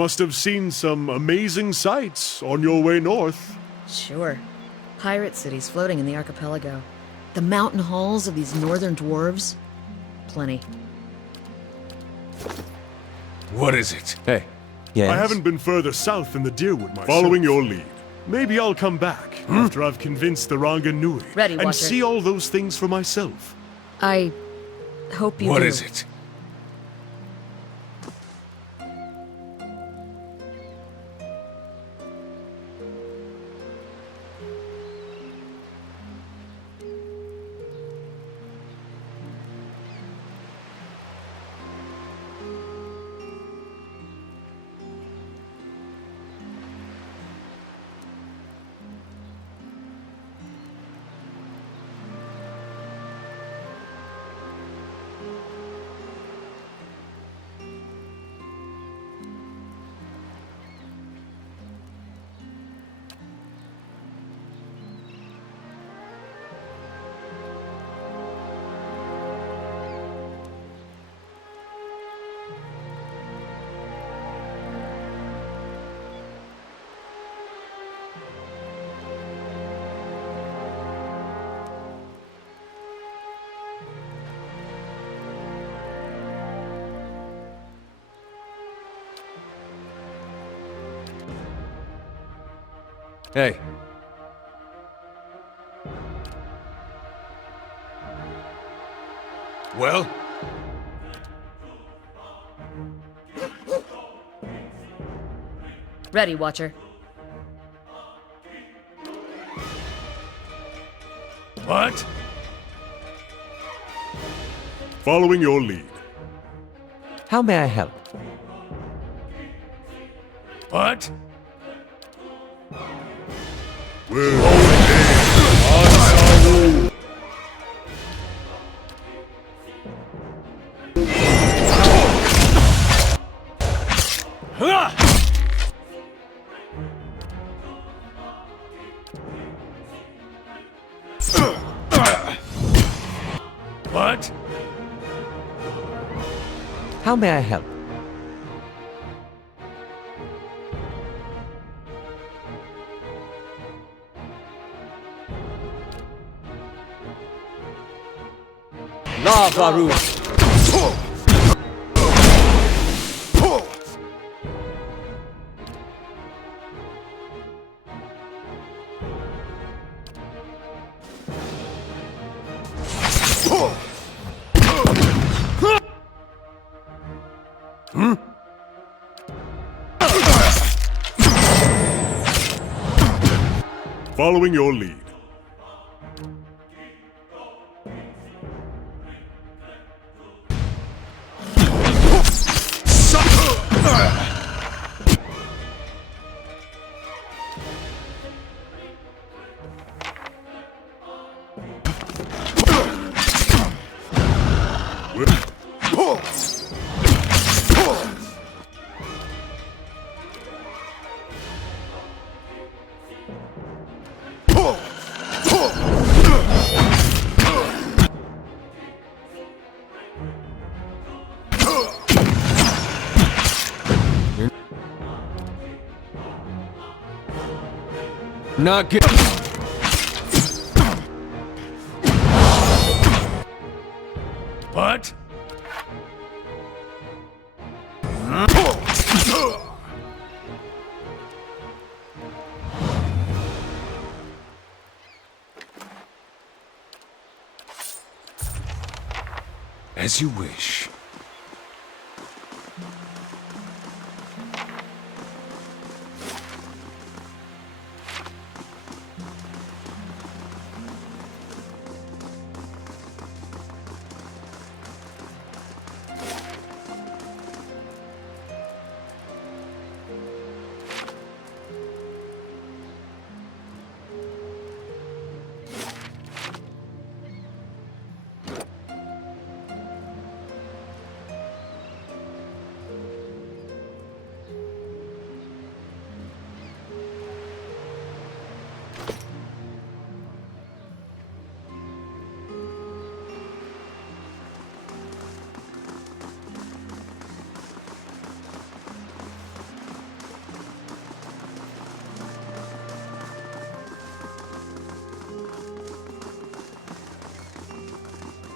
must have seen some amazing sights on your way north. Sure. Pirate cities floating in the archipelago. The mountain halls of these northern dwarves. Plenty. What is it? Hey. Yes? I haven't been further south than the Deerwood myself. Following your lead. Maybe I'll come back after I've convinced the Ranga Nui Ready, and Watcher. see all those things for myself. I hope you What do. is it? Hey. Well? Ready, Watcher. What? Following your lead. How may I help? What? What? How may I help? Lava Room. Following your lead. Not good. What? As you wish.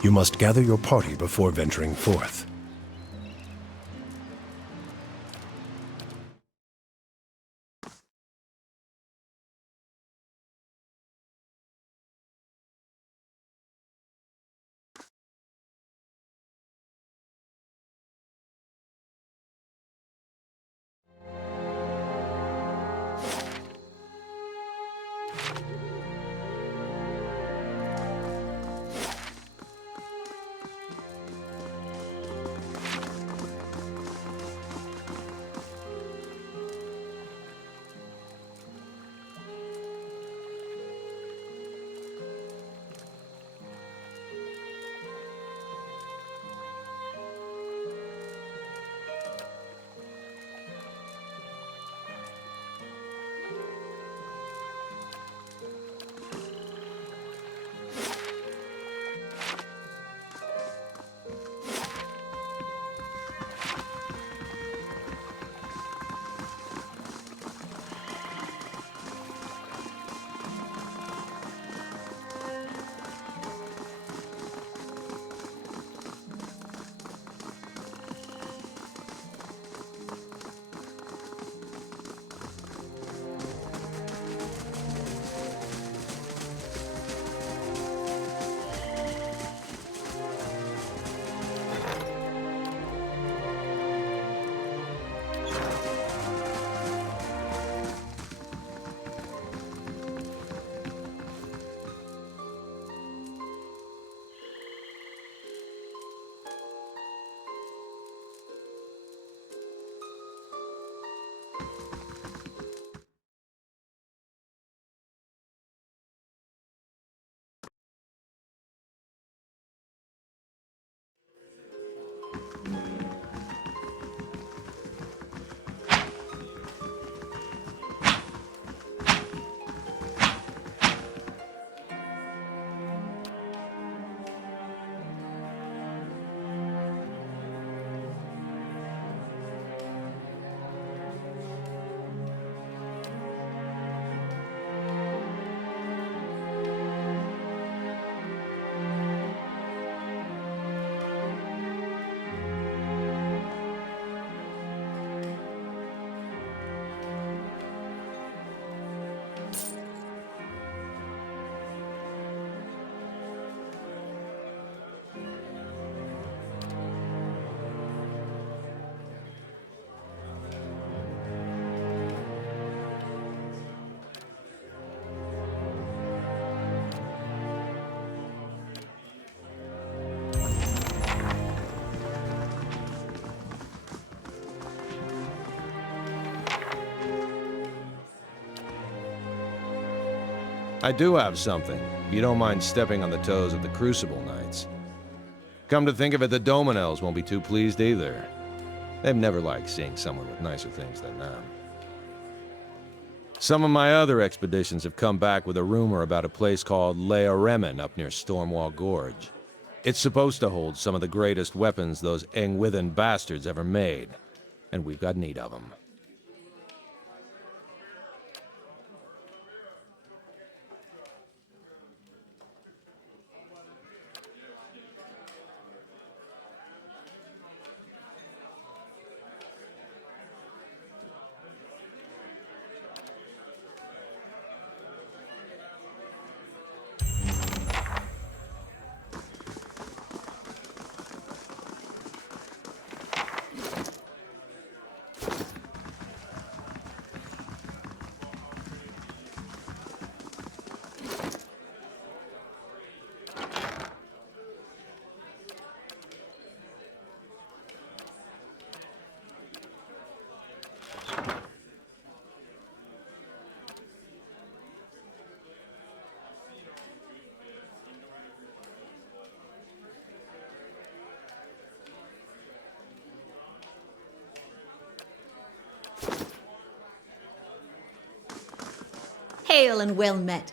You must gather your party before venturing forth. I do have something, if you don't mind stepping on the toes of the Crucible Knights. Come to think of it, the Dominels won't be too pleased either. They've never liked seeing someone with nicer things than them. Some of my other expeditions have come back with a rumor about a place called Lea Remen up near Stormwall Gorge. It's supposed to hold some of the greatest weapons those Engwithan bastards ever made, and we've got need of them. Hail and well met.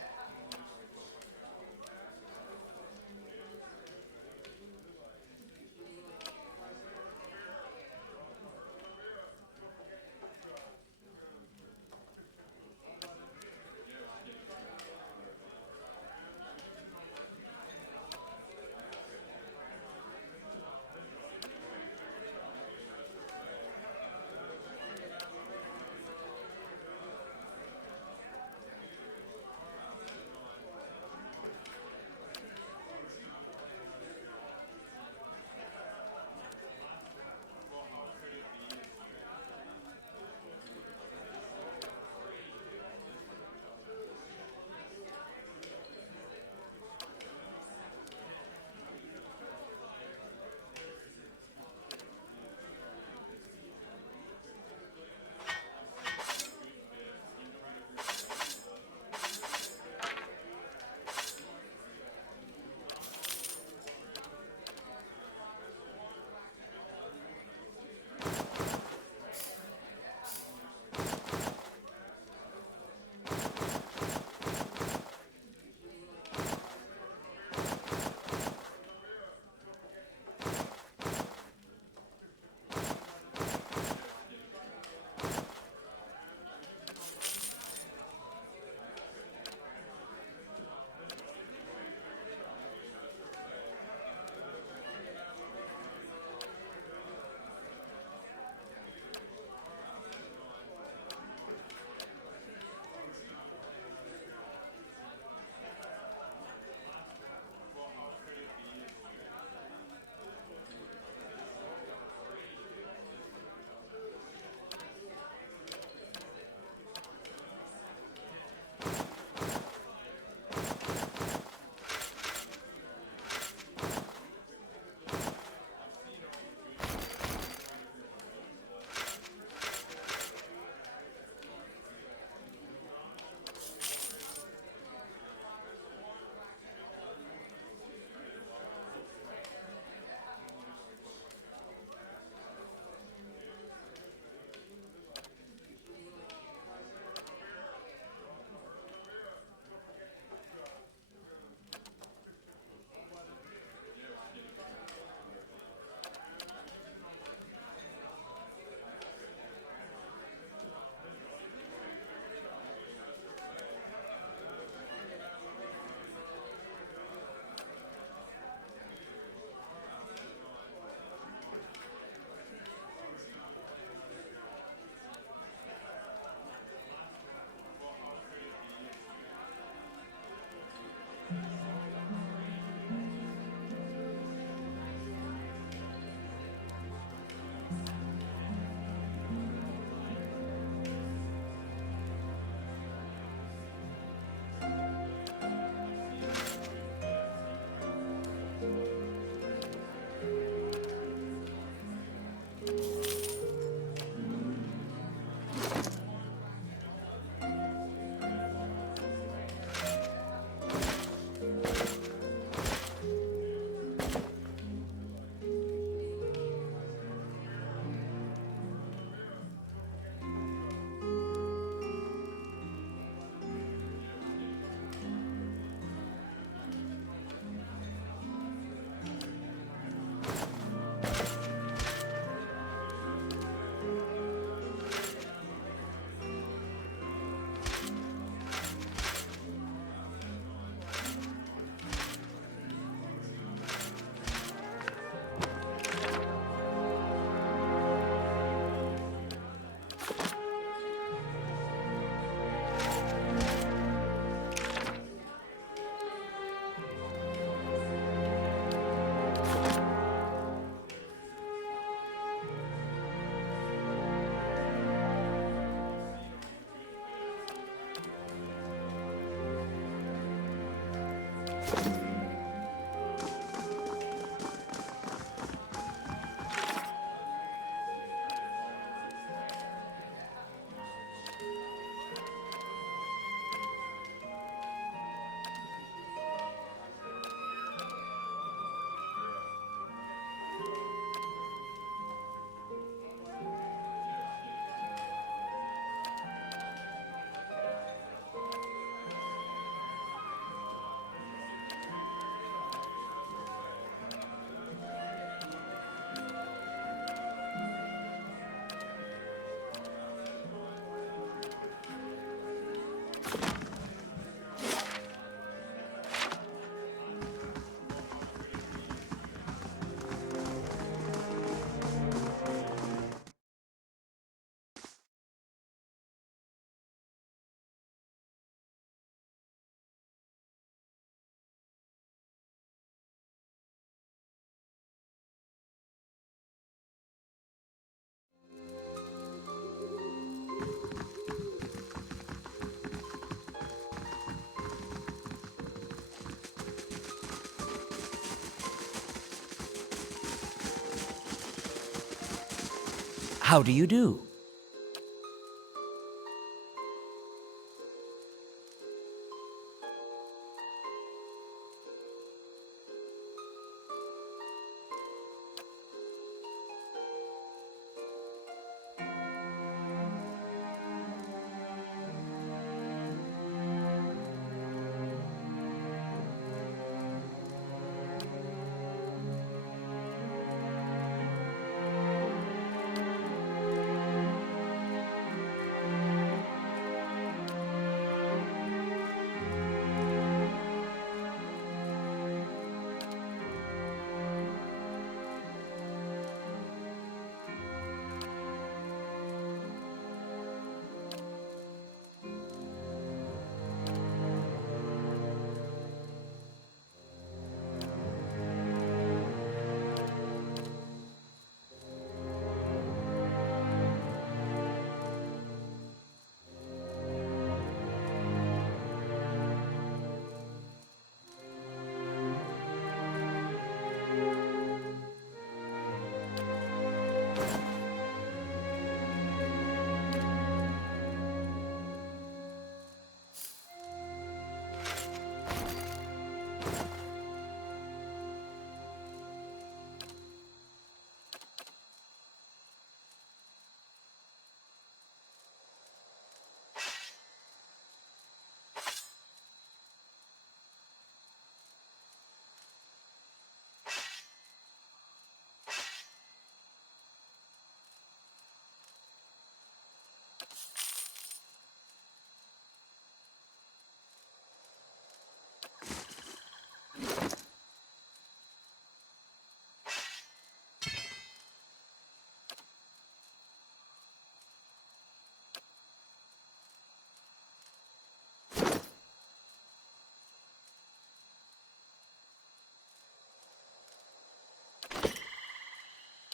How do you do?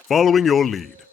Following your lead.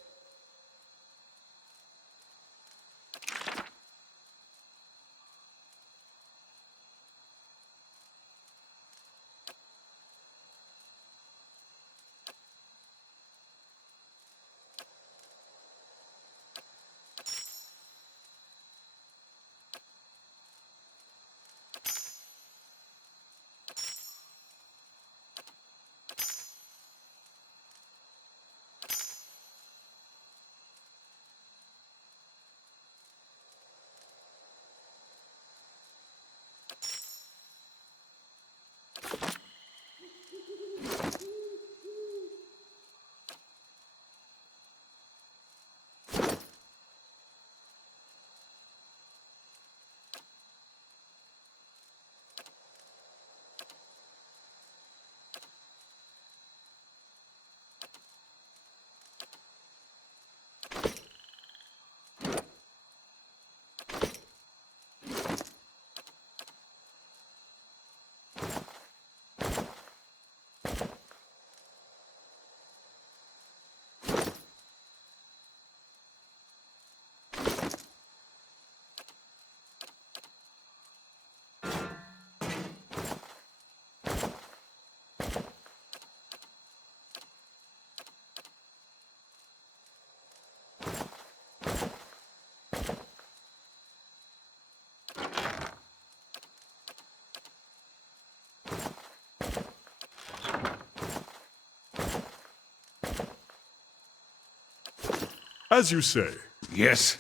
As you say. Yes?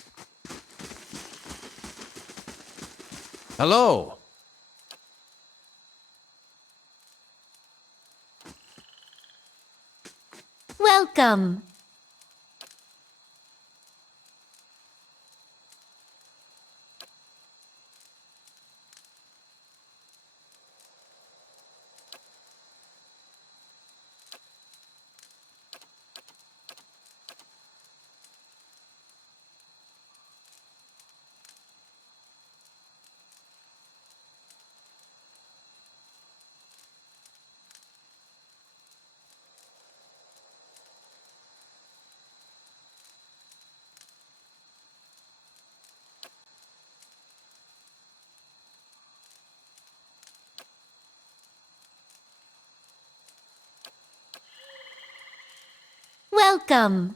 Hello. Welcome. Welcome.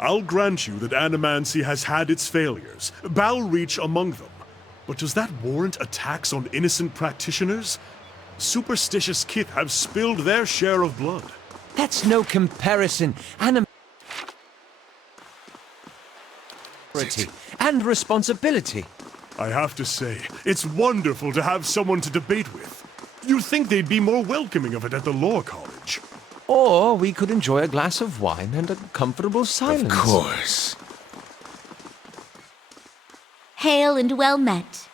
I'll grant you that animancy has had its failures, Balreach among them. But does that warrant attacks on innocent practitioners? Superstitious Kith have spilled their share of blood. That's no comparison. And responsibility. I have to say, it's wonderful to have someone to debate with. You'd think they'd be more welcoming of it at the Law College. Or we could enjoy a glass of wine and a comfortable silence. Of course. Hail and well met.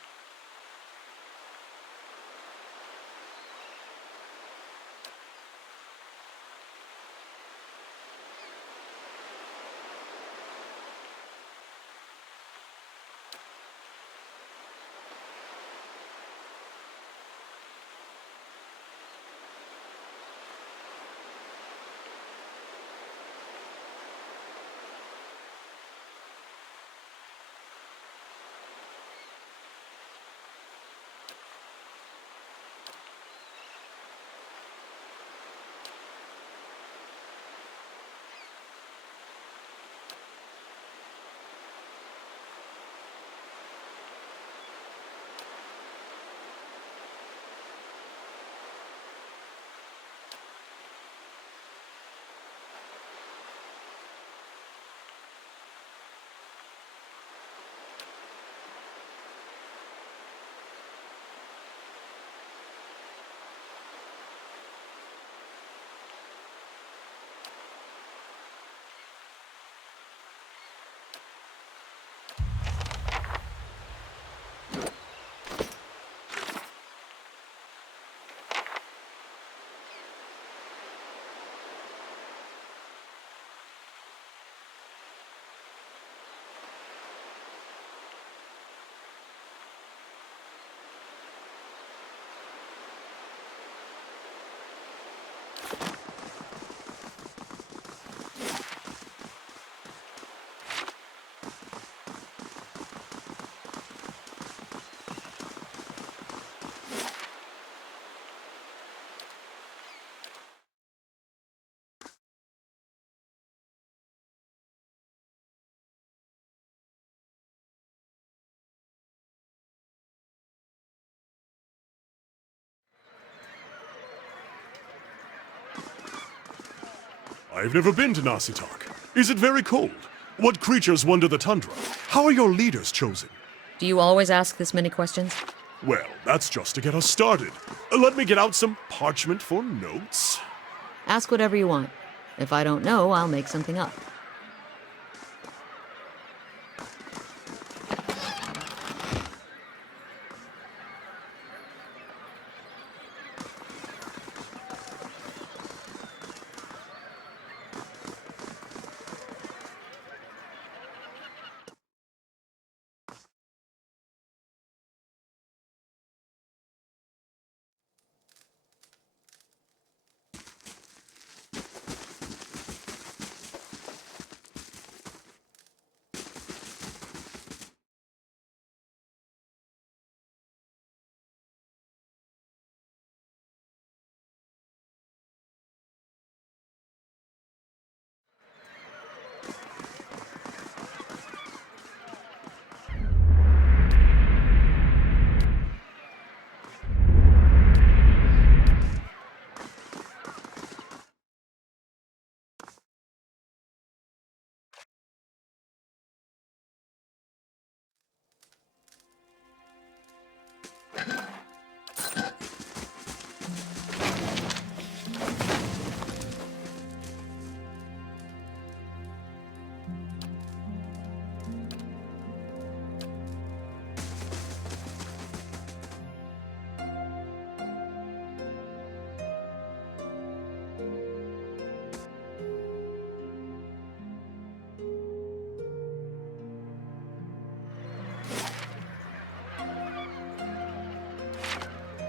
I've never been to Nasitak. Is it very cold? What creatures wander the tundra? How are your leaders chosen? Do you always ask this many questions? Well, that's just to get us started. Let me get out some parchment for notes. Ask whatever you want. If I don't know, I'll make something up.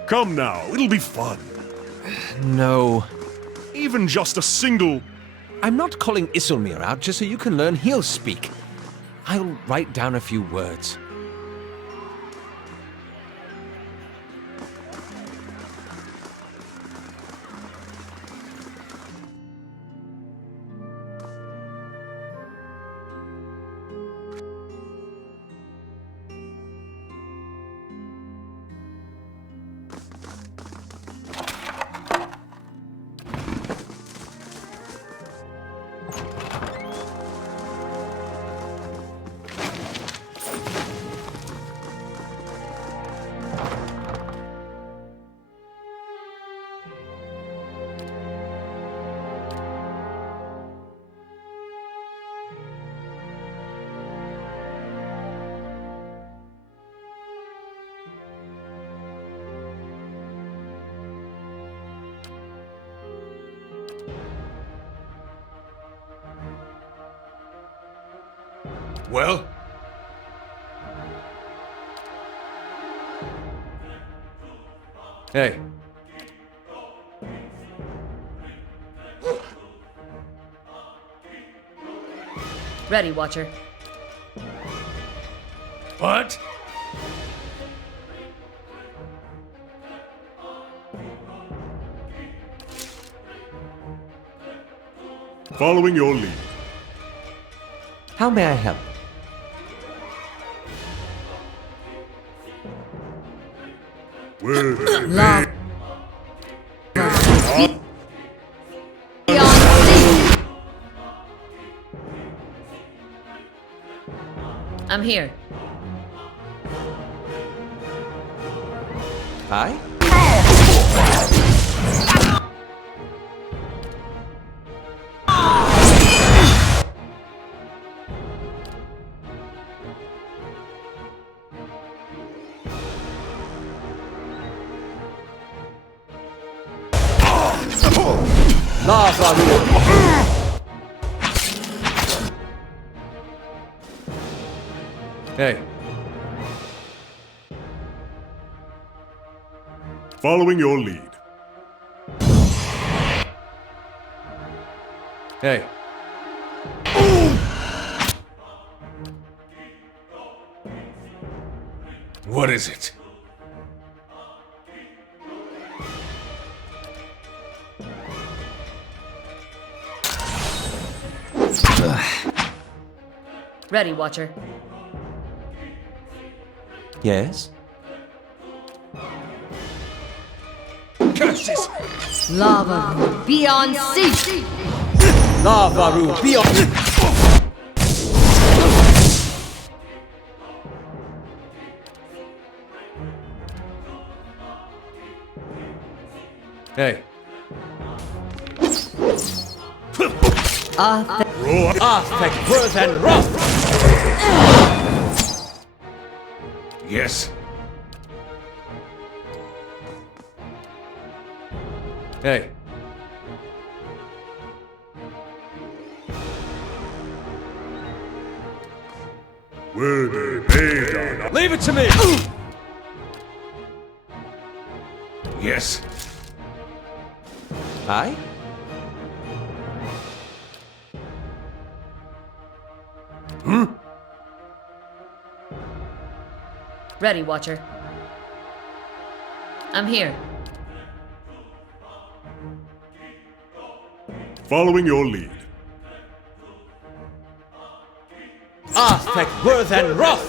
Come now, it'll be fun. No. Even just a single... I'm not calling Isilmir out just so you can learn he'll speak. I'll write down a few words. Well? Hey. Ready, Watcher. What? Following your lead. How may I help? Where they Love. I'm here. Hi? Lava rule. Hey. Following your lead. Hey. What is it? Ready, Watcher. Yes? Curses! Lava beyond sea. Lava rule beyond. Hey. Aspect, worth and wrath. Yes. Hey. Were they made on? Leave it to me. Yes. Aye? Ready, Watcher. I'm here. Following your lead. Aspect, worth and wrath.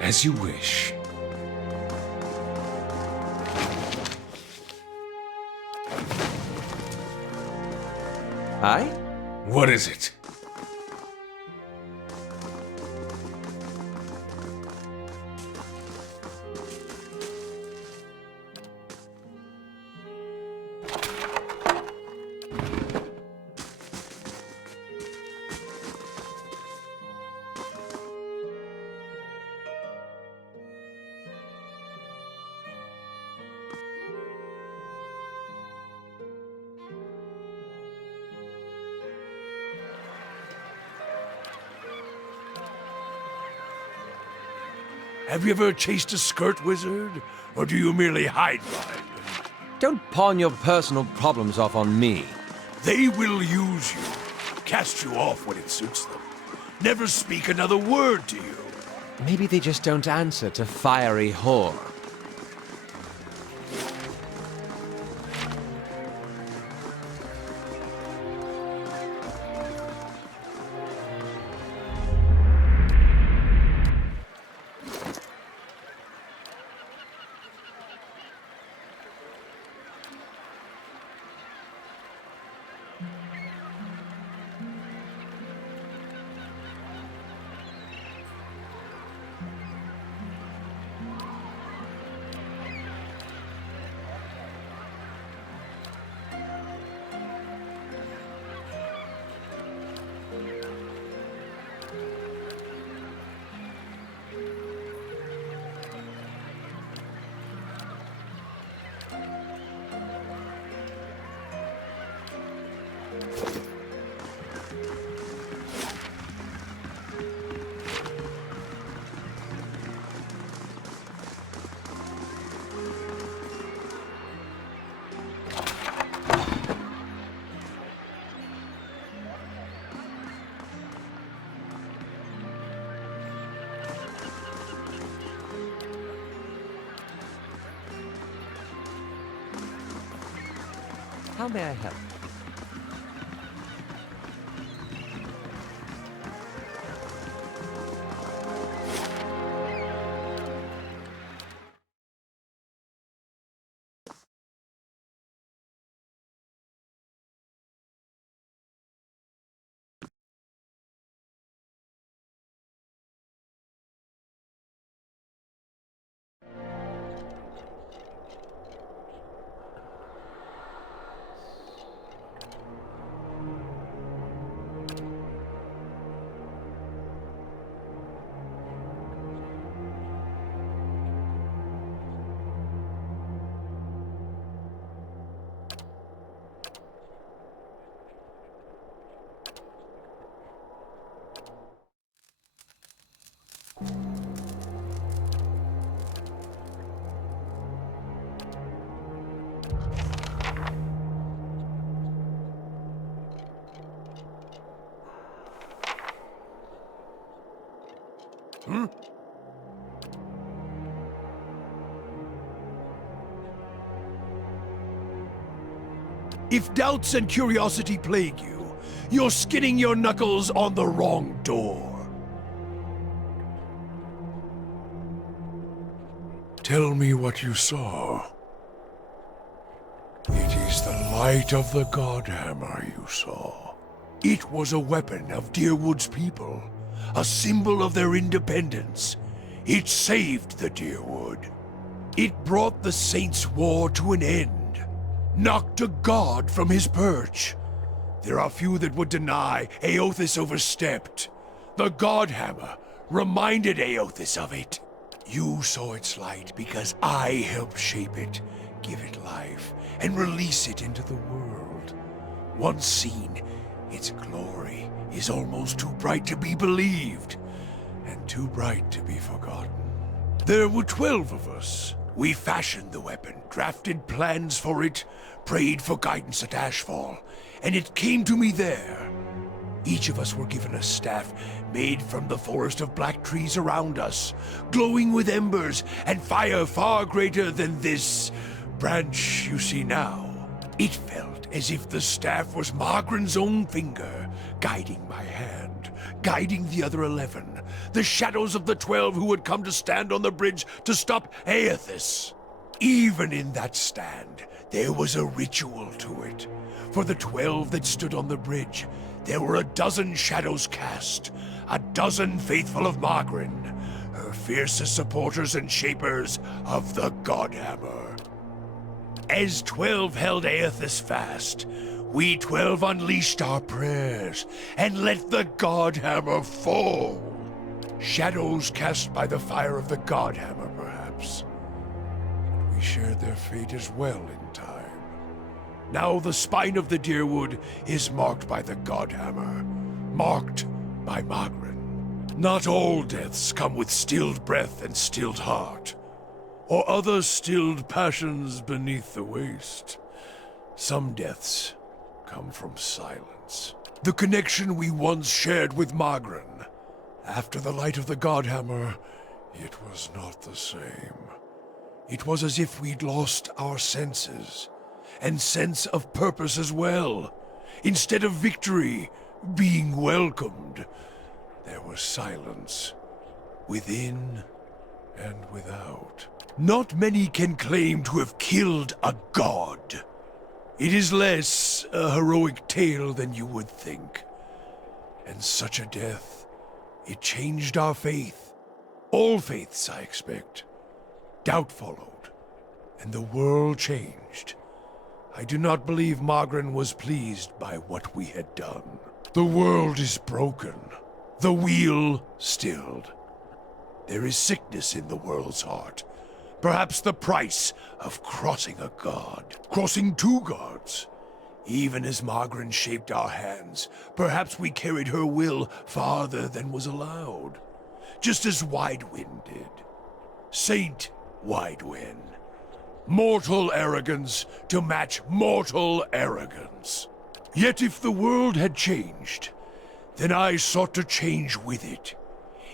As you wish. Aye? What is it? Have you ever chased a skirt wizard? Or do you merely hide behind them? Don't pawn your personal problems off on me. They will use you, cast you off when it suits them. Never speak another word to you. Maybe they just don't answer to fiery whore. How may I help? If doubts and curiosity plague you, you're skinning your knuckles on the wrong door. Tell me what you saw. It is the light of the Godhammer you saw. It was a weapon of Deerwood's people, a symbol of their independence. It saved the Deerwood. It brought the Saints' War to an end, knocked a god from his perch. There are few that would deny Eothas overstepped. The Godhammer reminded Eothas of it. You saw its light because I helped shape it, give it life, and release it into the world. Once seen, its glory is almost too bright to be believed, and too bright to be forgotten. There were 12 of us. We fashioned the weapon, drafted plans for it, prayed for guidance at Ashfall, and it came to me there. Each of us were given a staff made from the forest of black trees around us, glowing with embers and fire far greater than this branch you see now. It felt as if the staff was Margaren's own finger, guiding my hand, guiding the other 11, the shadows of the 12 who had come to stand on the bridge to stop Aethys. Even in that stand, there was a ritual to it. For the 12 that stood on the bridge, there were a dozen shadows cast, a dozen faithful of Margren, her fiercest supporters and shapers of the Godhammer. As 12 held Aethys fast, we 12 unleashed our prayers and let the Godhammer fall. Shadows cast by the fire of the Godhammer, perhaps. We shared their fate as well in time. Now the spine of the Dyrwood is marked by the Godhammer, marked by Margren. Not all deaths come with stilled breath and stilled heart, or other stilled passions beneath the waste. Some deaths come from silence. The connection we once shared with Margren. After the light of the Godhammer, it was not the same. It was as if we'd lost our senses, and sense of purpose as well. Instead of victory being welcomed, there was silence, within and without. Not many can claim to have killed a god. It is less a heroic tale than you would think. And such a death, it changed our faith. All faiths, I expect. Doubt followed, and the world changed. I do not believe Margren was pleased by what we had done. The world is broken, the wheel stilled. There is sickness in the world's heart. Perhaps the price of crossing a god. Crossing two gods. Even as Margren shaped our hands, perhaps we carried her will farther than was allowed. Just as Widewind did. Saint Widewind. Mortal arrogance to match mortal arrogance. Yet if the world had changed, then I sought to change with it.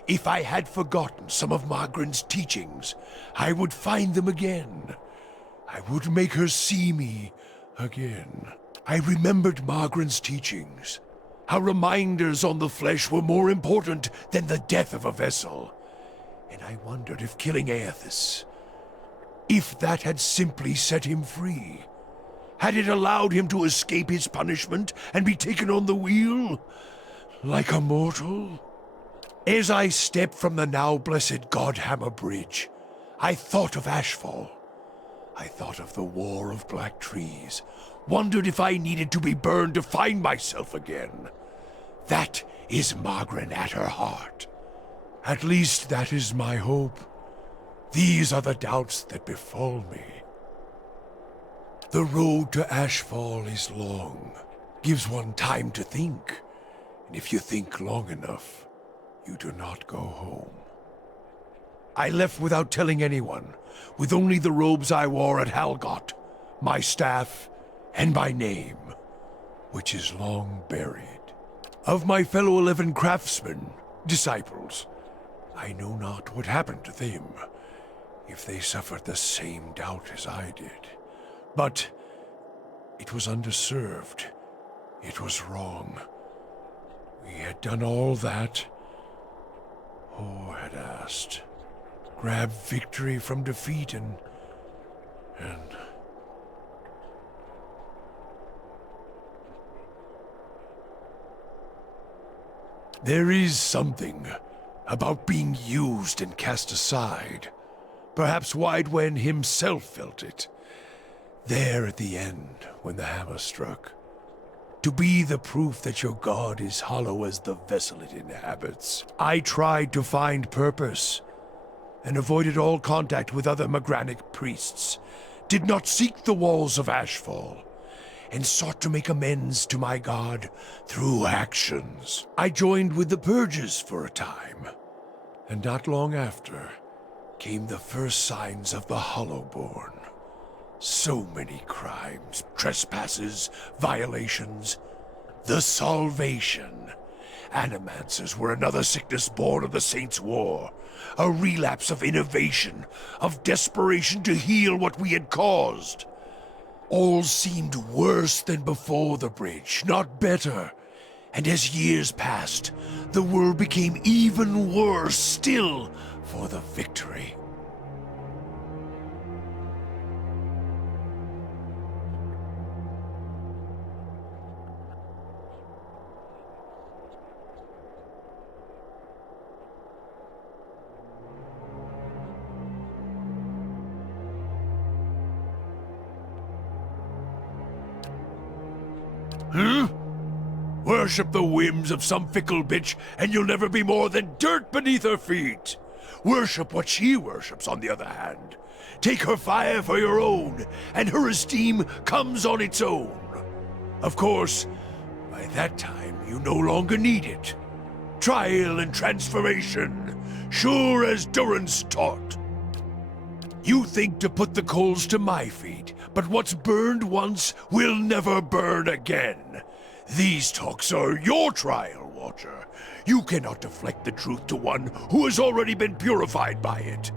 If I had forgotten some of Margren's teachings, I would find them again. I would make her see me again. I remembered Margren's teachings, how reminders on the flesh were more important than the death of a vessel. And I wondered if killing Aethys, if that had simply set him free. Had it allowed him to escape his punishment and be taken on the wheel? Like a mortal? As I stepped from the now blessed Godhammer Bridge, I thought of Ashfall. I thought of the War of Black Trees, wondered if I needed to be burned to find myself again. That is Margren at her heart. At least that is my hope. These are the doubts that befall me. The road to Ashfall is long, gives one time to think, and if you think long enough, you do not go home. I left without telling anyone, with only the robes I wore at Halgot, my staff, and my name, which is long buried. Of my fellow 11 craftsmen, disciples, I know not what happened to them, if they suffered the same doubt as I did. But it was underserved. It was wrong. We had done all that Hor had asked. Grab victory from defeat and... There is something about being used and cast aside. Perhaps Widewen himself felt it. There at the end, when the hammer struck. To be the proof that your god is hollow as the vessel it inhabits. I tried to find purpose, and avoided all contact with other Magranic priests. Did not seek the walls of Ashfall, and sought to make amends to my god through actions. I joined with the Purges for a time, and not long after came the first signs of the Hollowborn. So many crimes, trespasses, violations. The Salvation. Animancers were another sickness born of the Saints' War. A relapse of innovation, of desperation to heal what we had caused. All seemed worse than before the bridge, not better. And as years passed, the world became even worse still for the victory. Worship the whims of some fickle bitch, and you'll never be more than dirt beneath her feet. Worship what she worships, on the other hand. Take her fire for your own, and her esteem comes on its own. Of course, by that time, you no longer need it. Trial and transformation, sure as Durin's taught. You think to put the coals to my feet, but what's burned once will never burn again. These talks are your trial, Watcher. You cannot deflect the truth to one who has already been purified by it.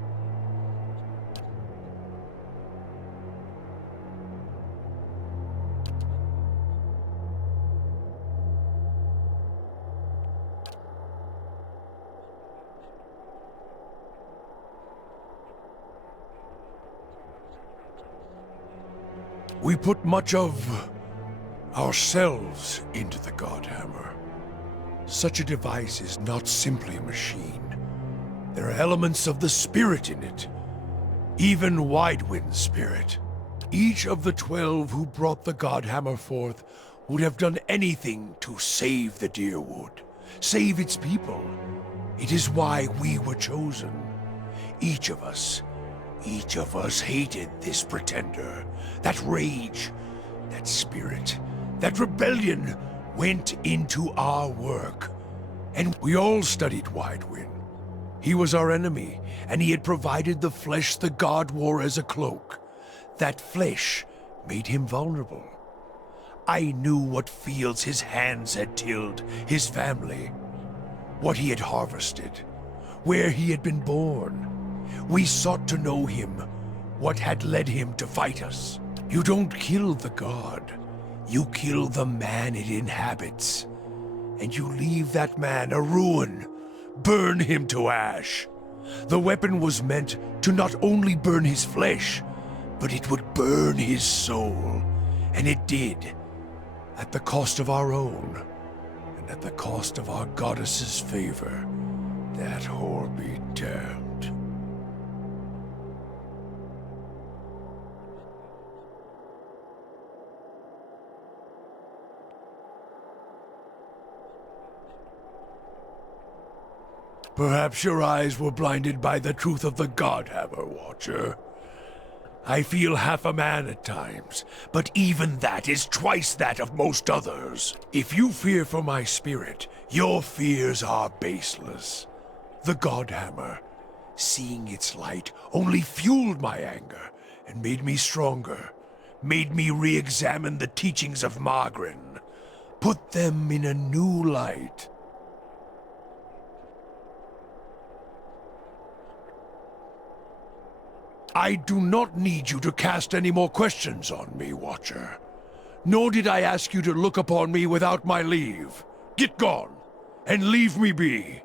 We put much of ourselves into the Godhammer. Such a device is not simply a machine. There are elements of the spirit in it. Even Widewind's spirit. Each of the 12 who brought the Godhammer forth would have done anything to save the Dyrwood, save its people. It is why we were chosen. Each of us hated this pretender. That rage, that spirit, that rebellion went into our work. And we all studied Widewind. He was our enemy, and he had provided the flesh the god wore as a cloak. That flesh made him vulnerable. I knew what fields his hands had tilled, his family, what he had harvested, where he had been born. We sought to know him, what had led him to fight us. You don't kill the god. You kill the man it inhabits. And you leave that man a ruin. Burn him to ash. The weapon was meant to not only burn his flesh, but it would burn his soul. And it did. At the cost of our own. And at the cost of our goddess's favor. That whore be damned. Perhaps your eyes were blinded by the truth of the Godhammer, Watcher. I feel half a man at times, but even that is twice that of most others. If you fear for my spirit, your fears are baseless. The Godhammer, seeing its light, only fueled my anger and made me stronger, made me re-examine the teachings of Margren, put them in a new light. I do not need you to cast any more questions on me, Watcher. Nor did I ask you to look upon me without my leave. Get gone, and leave me be.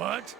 What?